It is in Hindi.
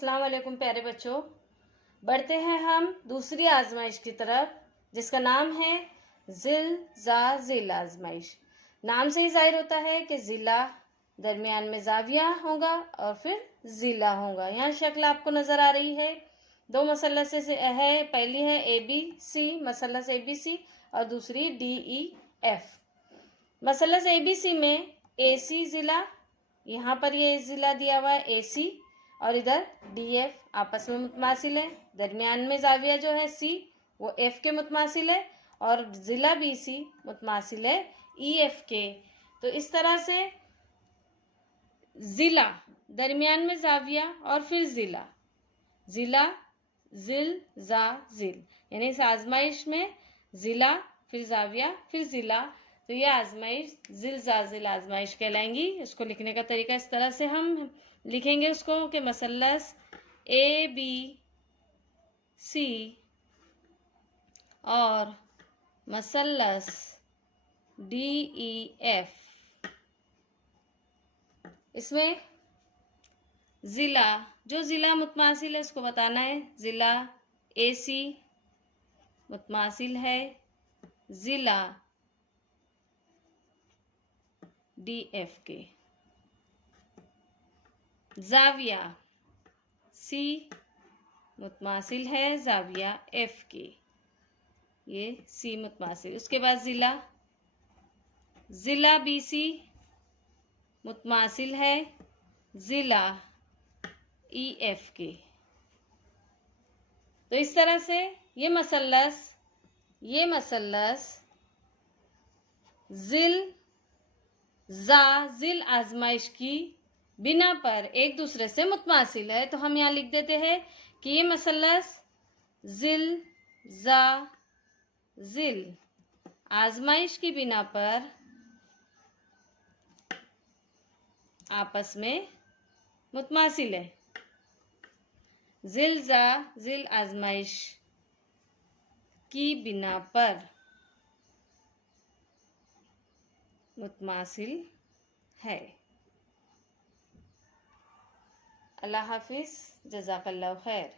अस्सलाम वालेकुम प्यारे बच्चों। बढ़ते हैं हम दूसरी आजमाइश की तरफ, जिसका नाम है जिल जा जिल आजमाइश। नाम से ही जाहिर होता है कि जिला दरमियान में जाविया होगा और फिर जिला होगा। यहाँ शक्ल आपको नजर आ रही है। दो मसलस से है, पहली है ABC मसलस ABC और दूसरी DEF। मसलस ABC में AC जिला, यहाँ पर ये जिला दिया हुआ है AC और इधर DF आपस में मुतमासिल है। दरमियान में जाविया जो है C वो F के मुतमासिल है और जिला BC मुतमासिल है EF के। तो इस तरह से जिला दरमियान में जाविया और फिर जिला, जिला जिल जा जिल, यानी इस आजमाइश में जिला फिर जाविया फिर जिला। तो ये आजमाइश जिल जा जिल आजमाइश कहलाएंगी। इसको लिखने का तरीका इस तरह से हम लिखेंगे उसको कि मसलस ABC और मसलस DEF, इसमें जिला जो जिला मुतमासिल है उसको बताना है। जिला AC मुतमासिल है जिला DF के। जाविया C मुतमासिल है जाविया F के, ये C मुतमासिल। उसके बाद जिला, जिला BC मुतमासिल है जिला EF के। तो इस तरह से ये मसलस जिल जा जिल आजमाइश की बिना पर एक दूसरे से मुतमासिल है। तो हम यहाँ लिख देते हैं कि ये मसलस जिल जा जिल आजमाइश की बिना पर आपस में मुतमासिल है। जिल जा जिल आजमाइश की बिना पर मुतमासिल है। अल्लाह हाफिज, जज़ाकल्लाह खैर।